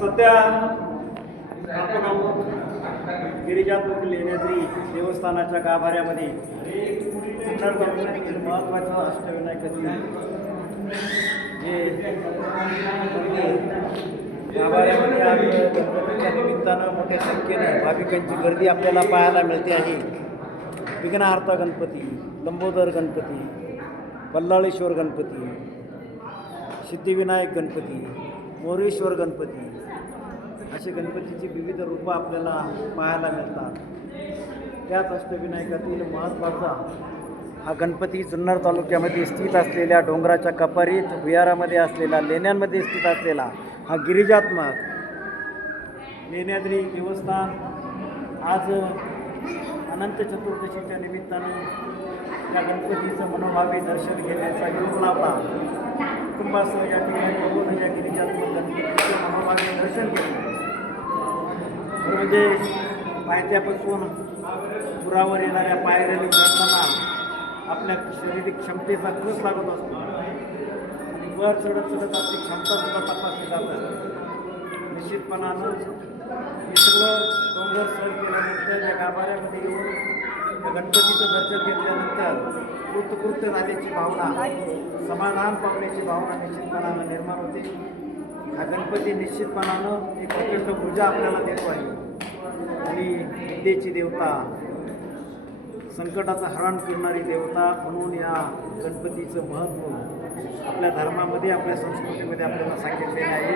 सध्या आपण गिरिजात्मक लेण्याद्री देवस्थानाच्या गाभाऱ्यामध्ये महत्त्वाचं अष्टविनायकाची जे गाभाऱ्यामध्ये आज गणपतीच्या निमित्तानं मोठ्या संख्येनं भाविकांची गर्दी आपल्याला पाहायला मिळते आहे. विघ्नहर्ता गणपती, लंबोदर गणपती, बल्लाळेश्वर गणपती, सिद्धिविनायक गणपती, मोरेश्वर गणपती असे गणपतीची विविध रूपं आपल्याला पाहायला मिळतात. त्याच अष्टविनायकातील महत्त्वाचा हा गणपती जुन्नर तालुक्यामध्ये स्थित असलेल्या डोंगराच्या कपारीत भुयारामध्ये असलेला, लेण्यांमध्ये स्थित असलेला हा गिरिजात्मक लेण्याद्री देवस्थान आज अनंत चतुर्दशीच्या निमित्तानं या गणपतीचं मनोभावे दर्शन घेण्याचा योग लाभला. कुटुंबासह या ठिकाणी बघून या गिरिजात्मक गणपतीचं मनोभावे दर्शन घेतलं म्हणजे पायथ्यापासून पुरावर येणाऱ्या पायऱ्यांनी चढताना आपल्या शारीरिक क्षमतेचा कस लागत असतो आणि वर चढत चढत आपली क्षमतासुद्धा तपासली जात असते. निश्चितपणानं हे सगळं डोंगर सर केल्यानंतर या गाभाऱ्यामध्ये येऊन या गणपतीचं दर्शन घेतल्यानंतर कृतकृत्य झाल्याची भावना, समाधान पावण्याची भावना निश्चितपणानं निर्माण होते. हा गणपती निश्चितपणानं एक प्रचंड ऊर्जा आपल्याला देतो आहे आणि विद्येची देवता, संकटाचं हरण करणारी देवता म्हणून या गणपतीचं महत्त्व आपल्या धर्मामध्ये, आपल्या संस्कृतीमध्ये आपल्याला सांगितलेलं आहे.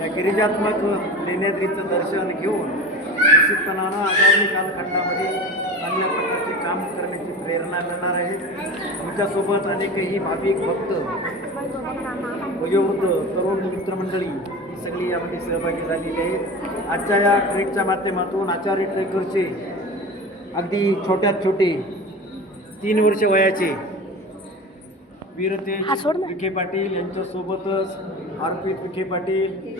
या गिरिजात्मक लेण्याद्रीचं दर्शन घेऊन निश्चितपणानं आगामी कालखंडामध्ये चांगल्या प्रकारचे काम करण्याची प्रेरणा मिळणार आहे. तुमच्यासोबत अनेकही भाविक भक्त, वयोवृद्ध, तरुण मित्रमंडळी ही सगळी यामध्ये सहभागी झालेली आहेत. आजच्या या ट्रेकच्या माध्यमातून आचार्य ट्रेकरचे अगदी छोट्यात छोटे 3 वर्ष वयाचे वीरतेज विखे पाटील यांच्यासोबतच अर्पित विखे पाटील,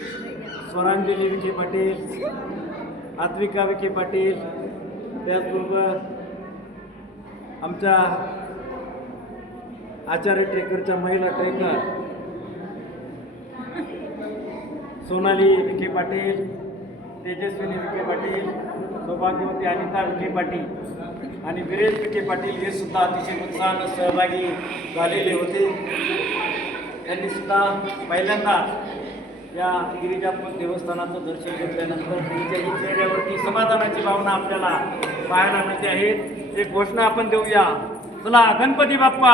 स्वरांजली विखे पाटील, आत्विका विखे पाटील, त्याचबरोबर आमच्या आचार्य ट्रेकरच्या महिला ट्रेकर सोनाली विखे पाटील, तेजस्विनी विखे पाटील, सौभाग्यवती अनिता विखे पाटील आणि वीरेश विखे पाटील हे सुद्धा अतिशय उत्साहानं सहभागी झालेले होते. त्यांनी सुद्धा पहिल्यांदा या गिरिजात्मक देवस्थानाचं दर्शन घेतल्यानंतर त्यांच्याही चेहऱ्यावरती समाधानाची भावना आपल्याला पाहायला मिळते आहे. एक घोषणा आपण देऊया. चला गणपती बाप्पा.